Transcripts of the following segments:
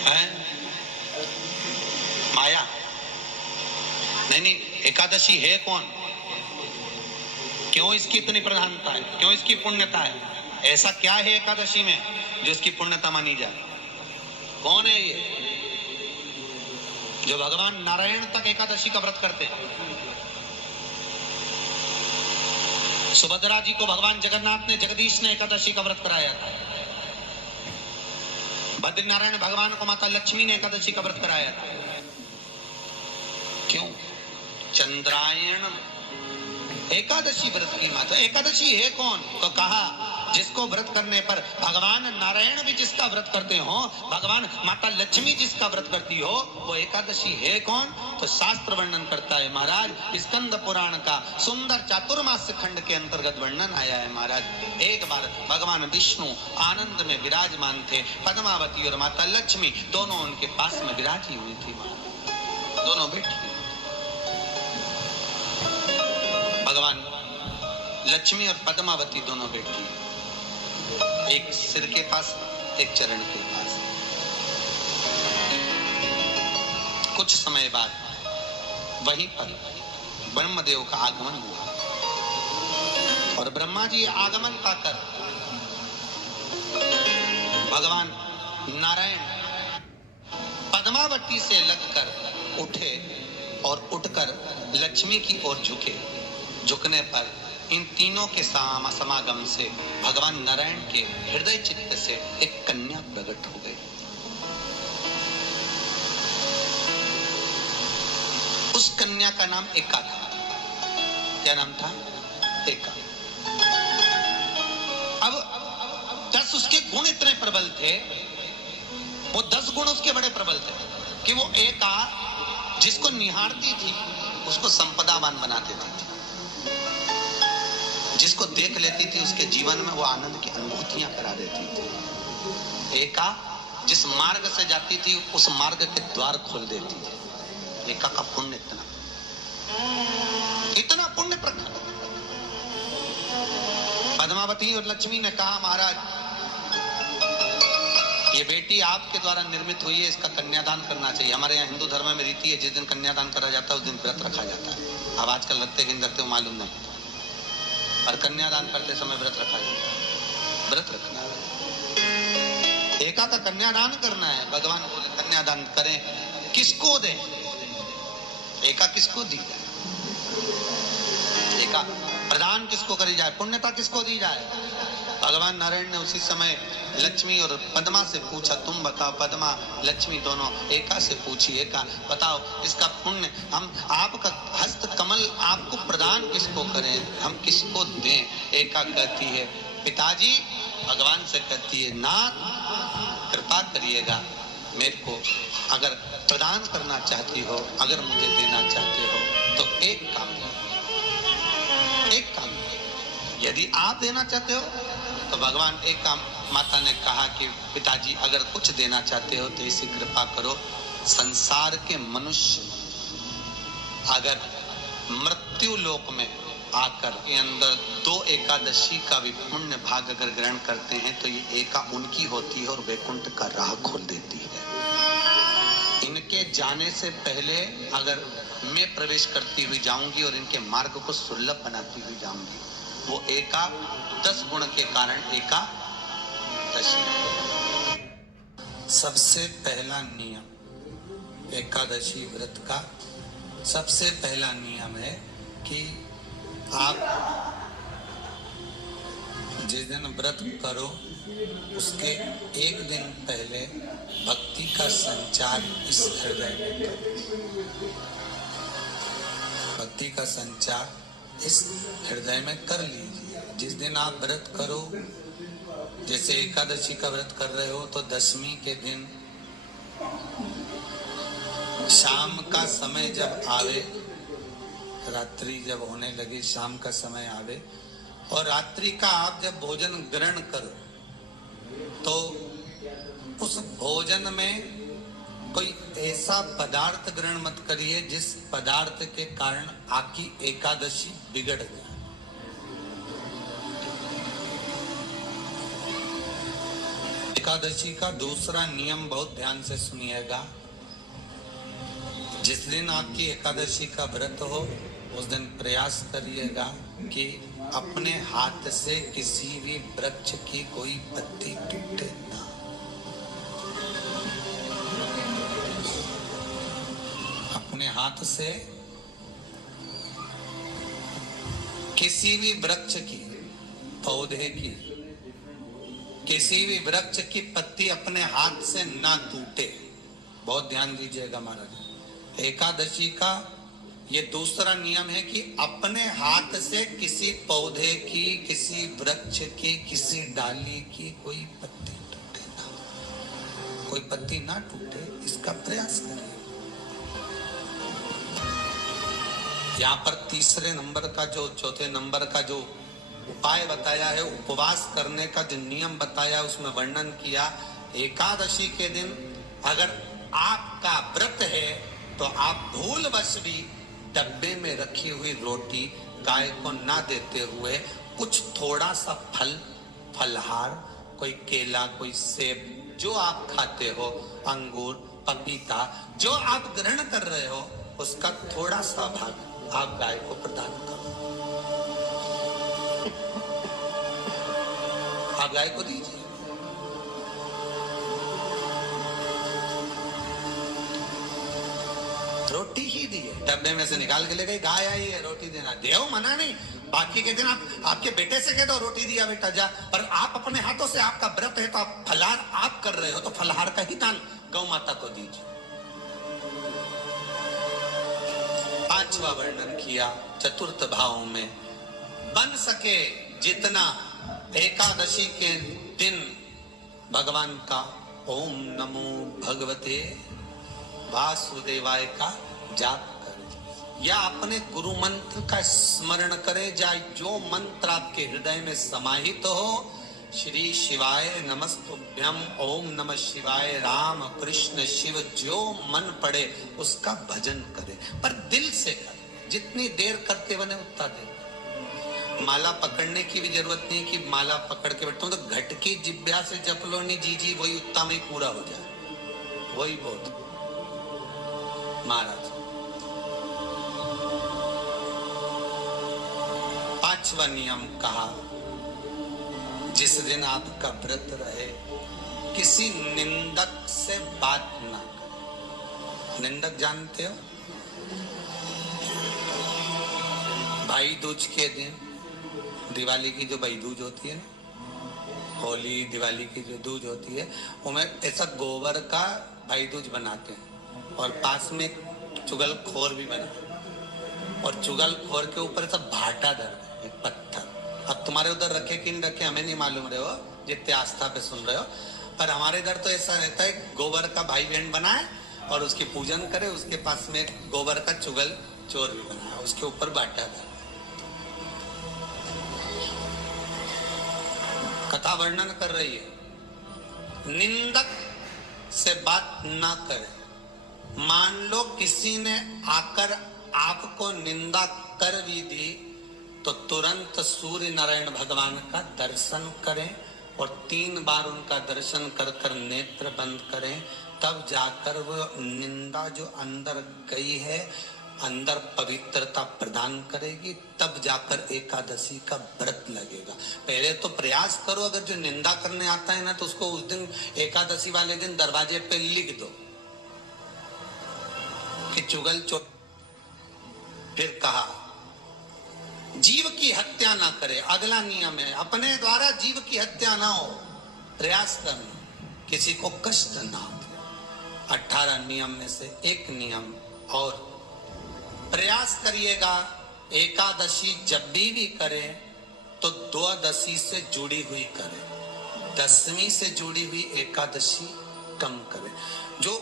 है माया। नहीं, एकादशी है कौन? क्यों इसकी इतनी प्रधानता है? क्यों इसकी पुण्यता है? ऐसा क्या है एकादशी में जो इसकी पुण्यता मानी जाए? कौन है ये जो भगवान नारायण तक एकादशी का व्रत करते हैं? सुभद्रा जी को भगवान जगन्नाथ ने, जगदीश ने एकादशी का व्रत कराया था। बद्रीनारायण भगवान को माता लक्ष्मी ने एकादशी का व्रत कराया था। क्यों? चंद्रायण एकादशी व्रत की माता। एकादशी है कौन? तो कहा जिसको व्रत करने पर भगवान नारायण भी जिसका व्रत करते हो, भगवान माता लक्ष्मी जिसका व्रत करती हो, वो एकादशी है कौन? तो शास्त्र वर्णन करता है महाराज। स्कंद पुराण का सुंदर चातुर्मास्य खंड के अंतर्गत वर्णन आया है महाराज। एक बार भगवान विष्णु आनंद में विराजमान थे। पद्मावती और माता लक्ष्मी दोनों उनके पास में विराजी हुई थी। दोनों बैठी, भगवान लक्ष्मी और पद्मावती दोनों बैठी, एक सिर के पास, एक चरण के पास। कुछ समय बाद वहीं पर ब्रह्मदेव का आगमन हुआ और ब्रह्मा जी आगमन पाकर भगवान नारायण पद्मावती से लगकर उठे और उठकर लक्ष्मी की ओर झुके। झुकने पर इन तीनों के समागम से भगवान नारायण के हृदय चित्त से एक कन्या प्रकट हो गई। उस कन्या का नाम एका था। क्या नाम था? एका। अब 10 उसके गुण इतने प्रबल थे, वो 10 गुण उसके बड़े प्रबल थे कि वो एका जिसको निहारती थी उसको संपदावान बना देती थी। जिसको देख लेती थी उसके जीवन में वो आनंद की अनुभूतियां करा देती थी। एका जिस मार्ग से जाती थी उस मार्ग के द्वार खोल देती थी। एका का पुण्य इतना पुण्य प्रकट। पद्मावती और लक्ष्मी ने कहा महाराज ये बेटी आपके द्वारा निर्मित हुई है, इसका कन्यादान करना चाहिए। हमारे यहाँ हिंदू धर्म में रीति है जिस दिन कन्यादान करा जाता है उस दिन व्रत रखा जाता है। अब आजकल रखते कि रखते हो मालूम नहीं, और कन्यादान करते समय व्रत रखा जाता है। व्रत रखना है, एका का कन्यादान करना है। भगवान बोले कन्यादान करें, किसको दें? एका किसको दी जाए? एका प्रदान किसको करी जाए? पुण्यता किसको दी जाए? भगवान नारायण ने उसी समय लक्ष्मी और पद्मा से पूछा, तुम बताओ। पद्मा लक्ष्मी दोनों एका से पूछी, एका बताओ इसका पुण्य हम आपका हस्त कमल आपको प्रदान किसको करें, हम किसको दें? एका कहती है पिताजी, भगवान से कहती है नाथ कृपा करिएगा, मेरे को अगर प्रदान करना चाहती हो, अगर मुझे देना चाहते हो तो एक काम, एक काम यदि आप देना चाहते हो तो भगवान एक काम। माता ने कहा कि पिताजी अगर कुछ देना चाहते हो तो इसी कृपा करो, संसार के मनुष्य अगर मृत्यु लोक में आकर के अंदर 2 एकादशी का भी पुण्य भाग अगर ग्रहण करते हैं तो ये एका उनकी होती है और वैकुंठ का राह खोल देती है। इनके जाने से पहले अगर मैं प्रवेश करती हुई जाऊंगी और इनके मार्ग को सुलभ बनाती हुई जाऊंगी, वो एका 10 गुण के कारण एकादशी। सबसे पहला नियम एकादशी व्रत का, सबसे पहला नियम है कि आप जिस दिन व्रत करो उसके एक दिन पहले भक्ति का संचार इस हृदय में करो। भक्ति का संचार इस हृदय में कर लीजिए। जिस दिन आप व्रत करो, जैसे एकादशी का व्रत कर रहे हो तो दशमी के दिन शाम का समय जब आवे, रात्रि जब होने लगे, शाम का समय आवे और रात्रि का आप जब भोजन ग्रहण करो तो उस भोजन में कोई ऐसा पदार्थ ग्रहण मत करिए जिस पदार्थ के कारण आपकी एकादशी बिगड़ जाए। एकादशी का दूसरा नियम बहुत ध्यान से सुनिएगा। जिस दिन आपकी एकादशी का व्रत हो उस दिन प्रयास करिएगा कि अपने हाथ से किसी भी वृक्ष की कोई पत्ती टूटे ना। अपने हाथ से किसी भी वृक्ष की, पौधे की, किसी भी वृक्ष की पत्ती अपने हाथ से ना टूटे। बहुत ध्यान दीजिएगा महाराज। एकादशी का ये दूसरा नियम है कि अपने हाथ से किसी पौधे की, किसी वृक्ष की, किसी डाली की कोई पत्ती टूटे ना, कोई पत्ती ना टूटे, इसका प्रयास करें। यहाँ पर तीसरे नंबर का जो, चौथे नंबर का जो उपाय बताया है, उपवास करने का जो नियम बताया, उसमें वर्णन किया। एकादशी के दिन अगर आपका व्रत है तो आप भूलवश भी डब्बे में रखी हुई रोटी गाय को ना देते हुए कुछ थोड़ा सा फल, फलहार, कोई केला, कोई सेब, जो आप खाते हो, अंगूर, पपीता, जो आप ग्रहण कर रहे हो, उसका थोड़ा सा भाग आप गाय को प्रदान करो। आप गाय को दीजिए। रोटी ही दिए, डब्बे में से निकाल के ले गई, गाय आई है रोटी देना, देव मना नहीं। बाकी के दिन आप आपके बेटे से कह दो रोटी दिया बेटा जा, पर आप अपने हाथों से, आपका व्रत है तो आप फलाहार आप कर रहे हो तो फलाहार का ही दान गौ माता को दीजिए। पांचवा वर्णन किया चतुर्थ भाव में, बन सके जितना एकादशी के दिन भगवान का ओम नमो भगवते वासुदेवाय का जाप करें या अपने गुरु मंत्र का स्मरण करें, जाए जो मंत्र आपके हृदय में समाहित हो। श्री शिवाय नमस्तुभ्यम, ओम नमः शिवाय, राम कृष्ण शिव, जो मन पड़े उसका भजन करें, पर दिल से करें। जितनी देर करते बने उतना देर। माला पकड़ने की भी जरूरत नहीं कि माला पकड़ के बैठता हूं तो घटकी जिब्या से जप लो, नहीं जी वही उतना में पूरा हो जाए, वही बहुत महाराज। पांचवा नियम कहा, जिस दिन आपका व्रत रहे किसी निंदक से बात ना करें। निंदक जानते हो? भाई दूज के दिन, दिवाली की जो भाई दूज होती है ना, होली दिवाली की जो दूज होती है, उनमें ऐसा गोबर का भाई दूज बनाते हैं और पास में चुगल खोर भी बना, और चुगल खोर के ऊपर ऐसा भाटा धर एक पत्थर। अब तुम्हारे उधर रखे कि नहीं रखे हमें नहीं मालूम रहे हो, जितने आस्था पे सुन रहे हो, पर हमारे इधर तो ऐसा रहता है, गोबर का भाई बहन बनाए और उसकी पूजन करे, उसके पास में गोबर का चुगल चोर भी बनाए, उसके ऊपर भाटा धर। कथा वर्णन कर रही है, निंदक से बात ना करें। मान लो किसी ने आकर आपको निंदा कर भी दी तो तुरंत सूर्य नारायण भगवान का दर्शन करें और 3 बार उनका दर्शन कर कर नेत्र बंद करें, तब जाकर वो निंदा जो अंदर गई है, अंदर पवित्रता प्रदान करेगी, तब जाकर एकादशी का व्रत लगेगा। पहले तो प्रयास करो, अगर जो निंदा करने आता है ना तो उसको उस दिन एकादशी वाले दिन दरवाजे पे लिख दो कि चुगल चोर। फिर कहा जीव की हत्या ना करे, अगला नियम है, अपने द्वारा जीव की हत्या ना हो, प्रयास करना, किसी को कष्ट ना हो। 18 नियम में से एक नियम और, प्रयास करिएगा एकादशी जब भी करें तो द्वादशी से जुड़ी हुई करें, दसवीं से जुड़ी हुई एकादशी कम करें। जो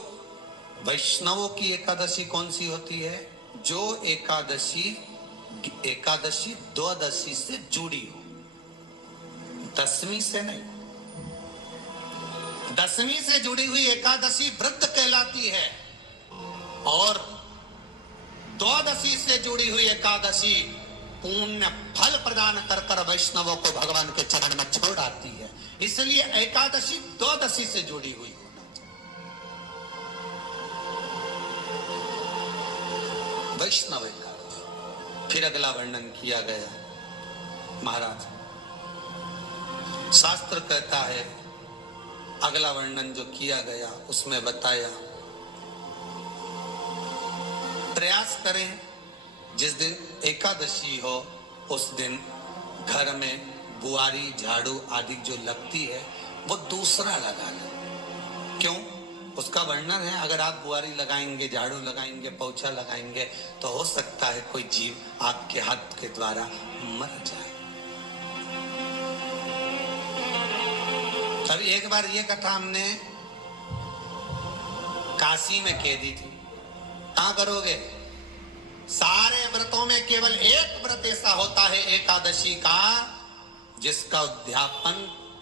वैष्णवों की एकादशी कौन सी होती है? जो एकादशी द्वादशी से जुड़ी हो, दसवीं से नहीं। दसवीं से जुड़ी हुई एकादशी व्रत कहलाती है और द्वादशी से जुड़ी हुई एकादशी पुण्य फल प्रदान कर कर वैष्णवों को भगवान के चरण में छोड़ आती है। इसलिए एकादशी द्वादशी से जुड़ी हुई होना चाहिए। वैष्णव एकादशी। फिर अगला वर्णन किया गया। महाराज शास्त्र कहता है, अगला वर्णन जो किया गया उसमें बताया, प्रयास करें जिस दिन एकादशी हो उस दिन घर में बुआरी झाड़ू आदि जो लगती है वो दूसरा लगा लें। क्यों? उसका वर्णन है, अगर आप बुआरी लगाएंगे, झाड़ू लगाएंगे, पोछा लगाएंगे तो हो सकता है कोई जीव आपके हाथ के द्वारा मर जाए। अभी एक बार ये कथा हमने काशी में कह दी थी। कहां करोगे? सारे व्रतों में केवल एक व्रत ऐसा होता है एकादशी का जिसका उद्यापन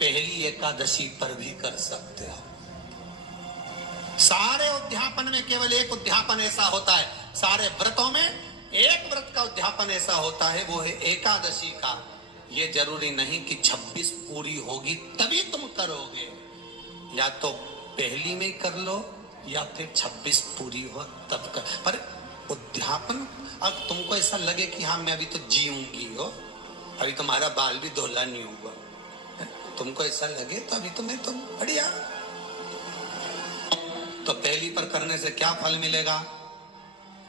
पहली एकादशी पर भी कर सकते हो। सारे उद्यापन में केवल एक उद्यापन ऐसा होता है, सारे व्रतों में एक व्रत का उद्यापन ऐसा होता है, वो है एकादशी का। ये जरूरी नहीं कि 26 पूरी होगी तभी तुम करोगे, या तो पहली में कर लो या फिर 26 पूरी हो तब कर। पर उद्यापन, अब तुमको ऐसा लगे कि हाँ मैं अभी तो जीऊंगी हो, अभी तुम्हारा बाल भी धोला नहीं हुआ, तुमको ऐसा लगे तो अभी तो मैं तो बढ़िया, तो पहली पर करने से क्या फल मिलेगा?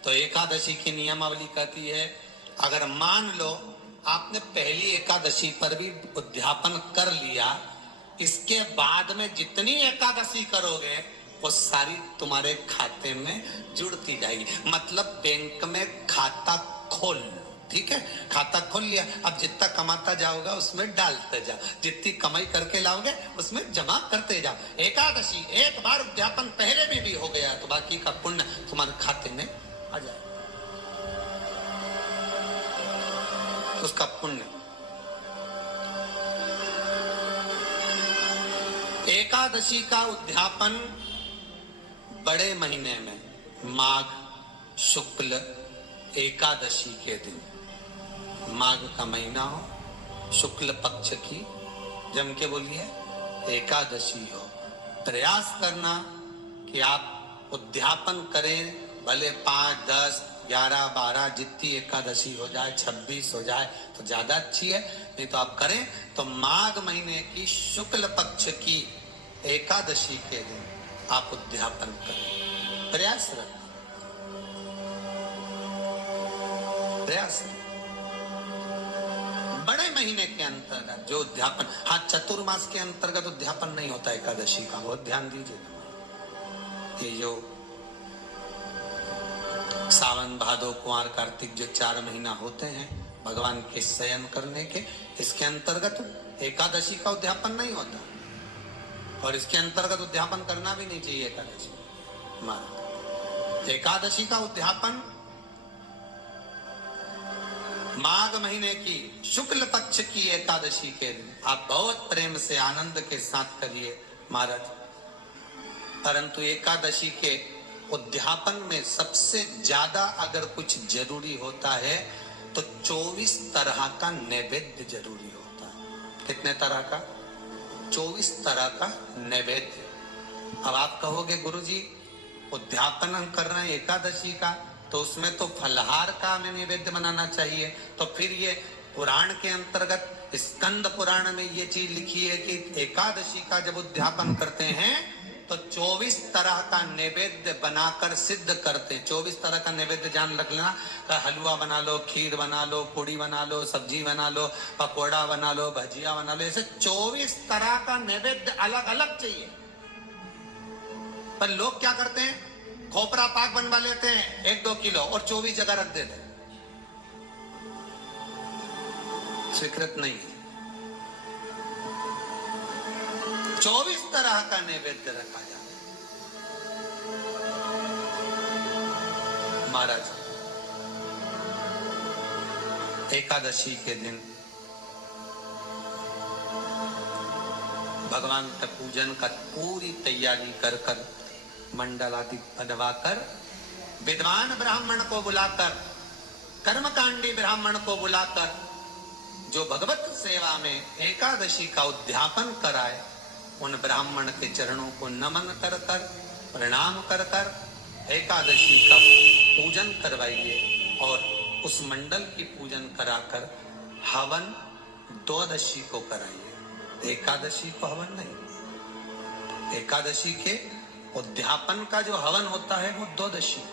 तो एकादशी की नियमावली कहती है, अगर मान लो आपने पहली एकादशी पर भी उद्यापन कर लिया, इसके बाद में जितनी एकादशी करोगे वो सारी तुम्हारे खाते में जुड़ती जाएगी। मतलब बैंक में खाता खोल, ठीक है, खाता खोल लिया, अब जितना कमाता जाओगा उसमें डालते जाओ, जितनी कमाई करके लाओगे उसमें जमा करते जाओ। एकादशी एक बार उद्यापन पहले में भी हो गया तो बाकी का पुण्य तुम्हारे खाते में आ जाए, उसका पुण्य। एकादशी का उद्यापन बड़े महीने में माघ शुक्ल एकादशी के दिन, माघ का महीना हो, शुक्ल पक्ष की जम के बोलिए एकादशी हो, प्रयास करना कि आप उद्यापन करें, भले 5, 10, 11, 12 जितनी एकादशी हो जाए, 26 हो जाए तो ज्यादा अच्छी है, नहीं तो आप करें तो माघ महीने की शुक्ल पक्ष की एकादशी के दिन आप उद्यापन करें। प्रयास रखें, प्रयास बड़े महीने के अंतर्गत जो उद्यापन, हाँ चतुर्मास के अंतर्गत उद्यापन नहीं होता एकादशी का, बहुत ध्यान दीजिए। ये जो सावन भादो कुंवर कार्तिक जो 4 महीना होते हैं भगवान के शयन करने के, इसके अंतर्गत एकादशी का उद्यापन नहीं होता, और इसके अंतर्गत उद्यापन करना भी नहीं चाहिए एकादशी। एकादशी का उद्यापन माघ महीने की शुक्ल पक्ष की एकादशी के दिन आप बहुत प्रेम से आनंद के साथ करिए महाराज। परंतु एकादशी के उद्यापन में सबसे ज्यादा अगर कुछ जरूरी होता है तो 24 तरह का नैवेद्य जरूरी होता है। कितने तरह का? 24 तरह का नैवेद्य। अब आप कहोगे गुरुजी उद्यापन हम कर रहे हैं एकादशी का, तो उसमें तो फलहार का हमें नैवेद्य बनाना चाहिए, तो फिर ये पुराण के अंतर्गत स्कंद पुराण में ये चीज लिखी है कि एकादशी का जब उद्यापन करते हैं तो 24 तरह का नैवेद्य बनाकर सिद्ध करते। 24 तरह का नैवेद्य जान रख लेना, हलवा बना लो, खीर बना लो, पूड़ी बना लो, सब्जी बना लो, पकोड़ा बना लो, भजिया बना लो, ऐसे 24 तरह का नैवेद्य अलग अलग चाहिए। पर लोग क्या करते हैं, खोपरा पाक बनवा लेते हैं 1-2 किलो और 24 जगह रख देते हैं। स्वीकृत नहीं है। 24 तरह का नैवेद्य रखा जाता है। महाराज एकादशी के दिन भगवान का पूजन का पूरी तैयारी कर मंडल आदि बनवाकर विद्वान ब्राह्मण को बुलाकर, कर्मकांडी ब्राह्मण को बुलाकर जो भगवत सेवा में एकादशी का उद्यापन कराए, उन ब्राह्मण के चरणों को नमन कर कर, प्रणाम कर कर एकादशी का पूजन करवाइए और उस मंडल की पूजन कराकर हवन द्वादशी को कराइए, एकादशी को हवन नहीं। एकादशी के उद्यापन का जो हवन होता है वो द्वादशी